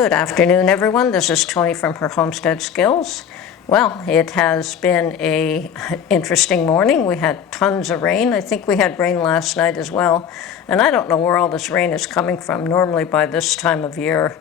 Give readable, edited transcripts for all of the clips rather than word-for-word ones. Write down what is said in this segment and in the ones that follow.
Good afternoon, everyone. This is Tony from her Homestead Skills. Well, it has been an interesting morning. We had tons of rain. I think we had rain last night as well. And I don't know where all this rain is coming from. Normally by this time of year,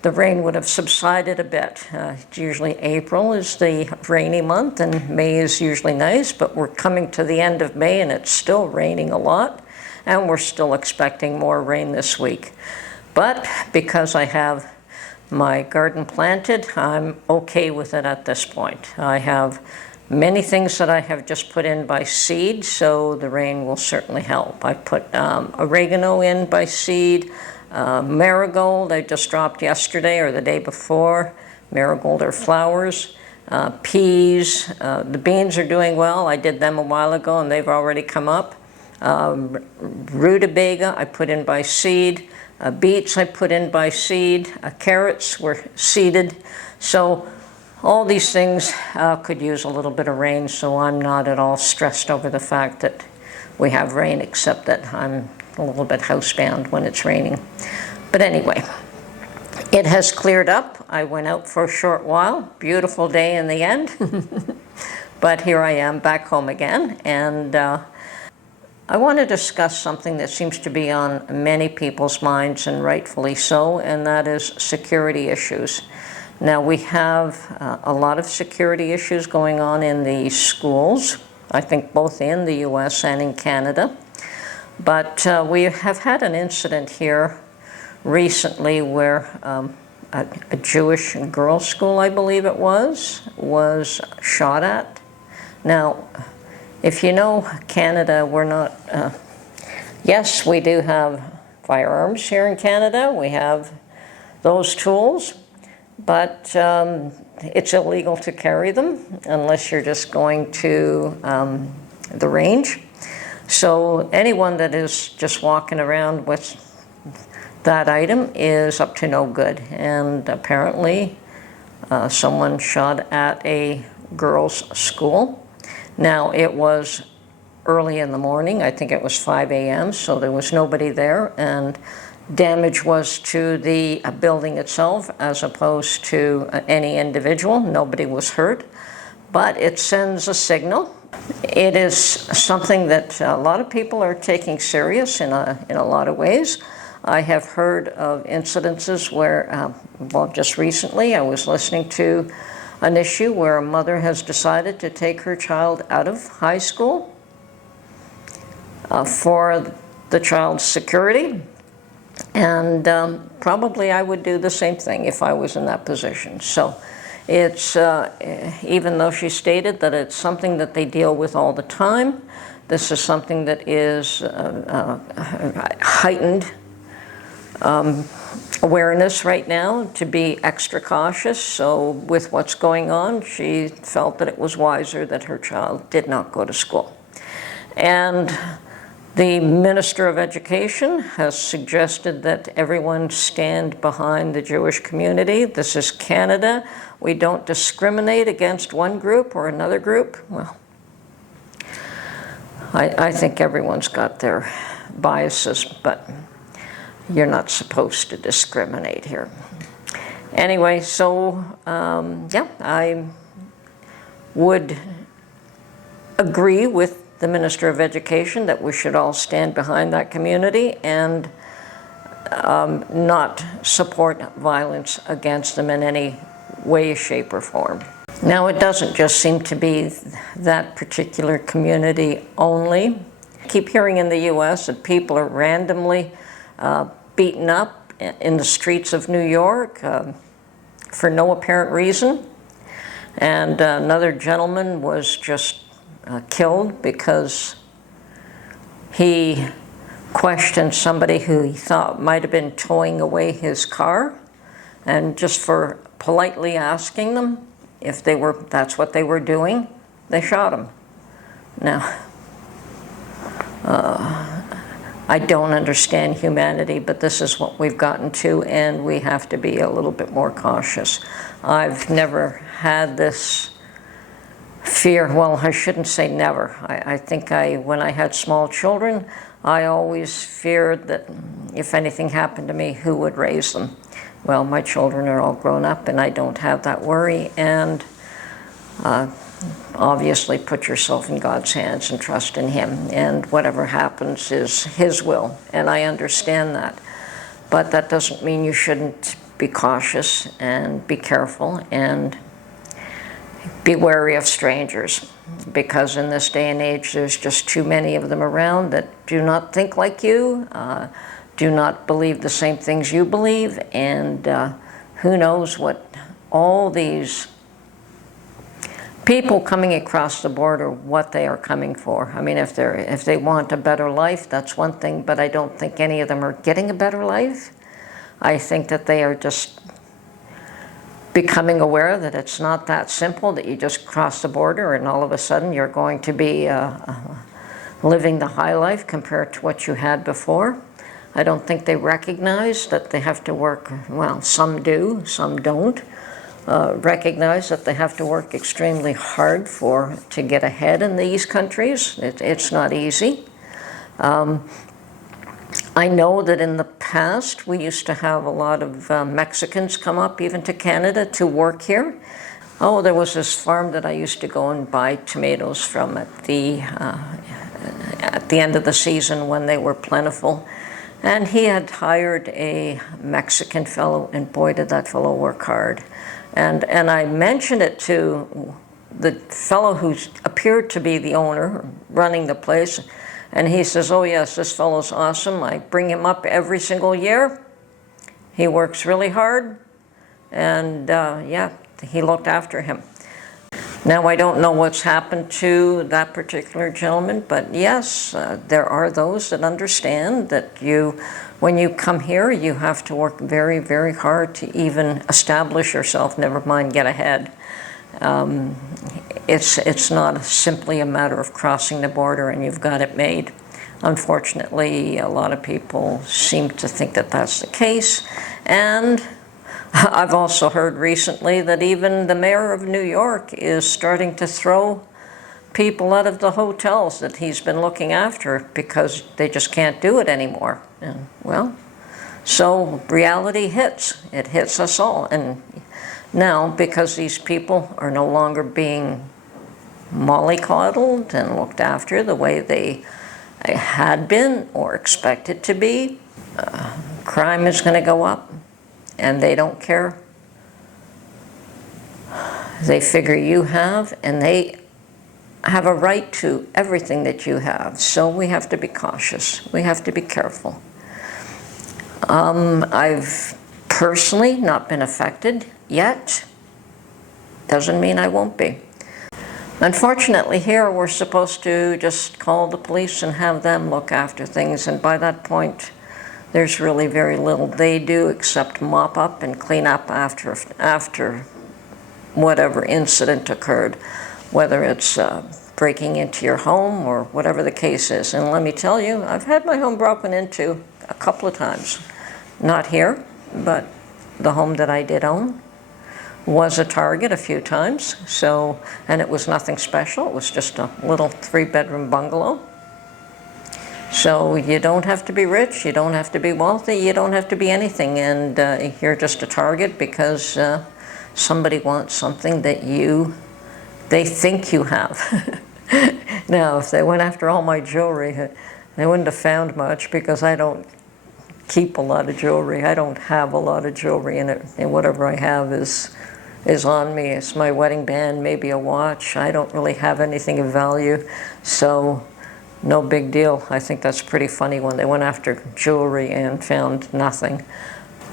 the rain would have subsided a bit. Usually April is the rainy month and May is usually nice, but we're coming to the end of May and it's still raining a lot. And we're still expecting more rain this week. But because I have my garden planted, I'm okay with it at this point. I have many things that I have just put in by seed, so the rain will certainly help. I put oregano in by seed, marigold I just dropped yesterday or the day before. Marigold are flowers. Peas, the beans are doing well. I did them a while ago and they've already come up. Rutabaga I put in by seed. Beets I put in by seed. Carrots were seeded. So all these things could use a little bit of rain, so I'm not at all stressed over the fact that we have rain, except that I'm a little bit housebound when it's raining. But anyway, it has cleared up. I went out for a short while. Beautiful day in the end. But here I am back home again, and I want to discuss something that seems to be on many people's minds, and rightfully so, and that is security issues. Now, we have a lot of security issues going on in the schools, I think both in the US and in Canada. But we have had an incident here recently where a Jewish girls' school, I believe it was shot at. Now, if you know Canada, we're not, yes, we do have firearms here in Canada. We have those tools, but it's illegal to carry them unless you're just going to the range. So anyone that is just walking around with that item is up to no good. And apparently someone shot at a girls' school. Now, it was early in the morning. I think it was 5 a.m., so there was nobody there, and damage was to the building itself as opposed to any individual. Nobody was hurt, but it sends a signal. It is something that a lot of people are taking serious in a lot of ways. I have heard of incidences where, well, just recently I was listening to an issue where a mother has decided to take her child out of high school for the child's security. And probably I would do the same thing if I was in that position. So it's, even though she stated that it's something that they deal with all the time, this is something that is heightened awareness right now to be extra cautious. So with what's going on, she felt that it was wiser that her child did not go to school. And the Minister of Education has suggested that everyone stand behind the Jewish community. This is Canada. We don't discriminate against one group or another group. Well, I think everyone's got their biases, but you're not supposed to discriminate here. Anyway, so yeah, I would agree with the Minister of Education that we should all stand behind that community and not support violence against them in any way, shape, or form. Now, it doesn't just seem to be that particular community only. I keep hearing in the US that people are randomly beaten up in the streets of New York for no apparent reason. And another gentleman was just killed because he questioned somebody who he thought might have been towing away his car, and just for politely asking them if that's what they were doing, they shot him. Now, I don't understand humanity, but this is what we've gotten to, and we have to be a little bit more cautious. I've never had this fear. Well, I shouldn't say never. I think when I had small children, I always feared that if anything happened to me, who would raise them? well, my children are all grown up and I don't have that worry. And obviously put yourself in God's hands and trust in Him. And whatever happens is His will. And I understand that. But that doesn't mean you shouldn't be cautious and be careful and be wary of strangers. Because in this day and age, there's just too many of them around that do not think like you, do not believe the same things you believe, and who knows what all these people coming across the border, what they are coming for. I mean, if they want a better life, that's one thing, but I don't think any of them are getting a better life. I think that they are just becoming aware that it's not that simple, that you just cross the border and all of a sudden you're going to be living the high life compared to what you had before. I don't think they recognize that they have to work, well, some do, some don't, recognize that they have to work extremely hard to get ahead in these countries. It's not easy. I know that in the past we used to have a lot of Mexicans come up even to Canada to work here. Oh, there was this farm that I used to go and buy tomatoes from at the end of the season when they were plentiful. And he had hired a Mexican fellow, and boy, did that fellow work hard. And I mentioned it to the fellow who appeared to be the owner running the place, and he says, oh yes, this fellow's awesome. I bring him up every single year. He works really hard, and yeah, he looked after him. Now, I don't know what's happened to that particular gentleman, but yes, there are those that understand that when you come here, you have to work very, very hard to even establish yourself, never mind get ahead. It's not simply a matter of crossing the border and you've got it made. Unfortunately, a lot of people seem to think that that's the case, and I've also heard recently that even the mayor of New York is starting to throw people out of the hotels that he's been looking after because they just can't do it anymore. And, well, so reality hits. It hits us all. And now, because these people are no longer being mollycoddled and looked after the way they had been or expected to be, crime is going to go up. And they don't care. They figure you have, and they have a right to everything that you have. So we have to be cautious. We have to be careful. I've personally not been affected yet. Doesn't mean I won't be. Unfortunately, here we're supposed to just call the police and have them look after things, and by that point, there's really very little they do except mop up and clean up after whatever incident occurred, whether it's breaking into your home or whatever the case is. And let me tell you, I've had my home broken into a couple of times. Not here, but the home that I did own was a target a few times. So, and it was nothing special. It was just a little 3-bedroom bungalow. So you don't have to be rich, you don't have to be wealthy, you don't have to be anything, and you're just a target because somebody wants something that they think you have. Now, if they went after all my jewelry, they wouldn't have found much because I don't keep a lot of jewelry. I don't have a lot of jewelry in it, and whatever I have is on me. It's my wedding band, maybe a watch. I don't really have anything of value, so no big deal. I think that's pretty funny when they went after jewelry and found nothing.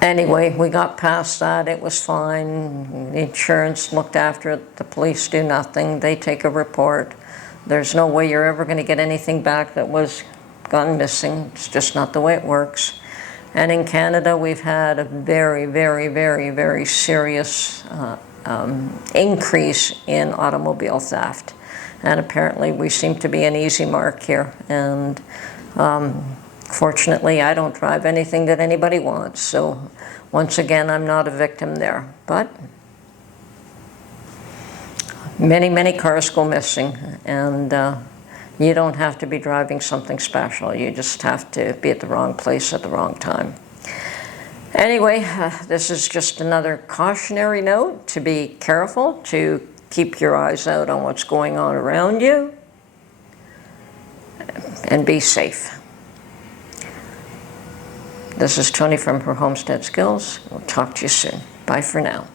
Anyway, we got past that. It was fine. The insurance looked after it. The police do nothing. They take a report. There's no way you're ever going to get anything back that was gone missing. It's just not the way it works. And in Canada, we've had a very, very, very, very serious increase in automobile theft. And apparently we seem to be an easy mark here. And fortunately, I don't drive anything that anybody wants. So once again, I'm not a victim there. But many, many cars go missing. And you don't have to be driving something special. You just have to be at the wrong place at the wrong time. Anyway, this is just another cautionary note to be careful, to keep your eyes out on what's going on around you, and be safe. This is Tony from Her Homestead Skills. We'll talk to you soon. Bye for now.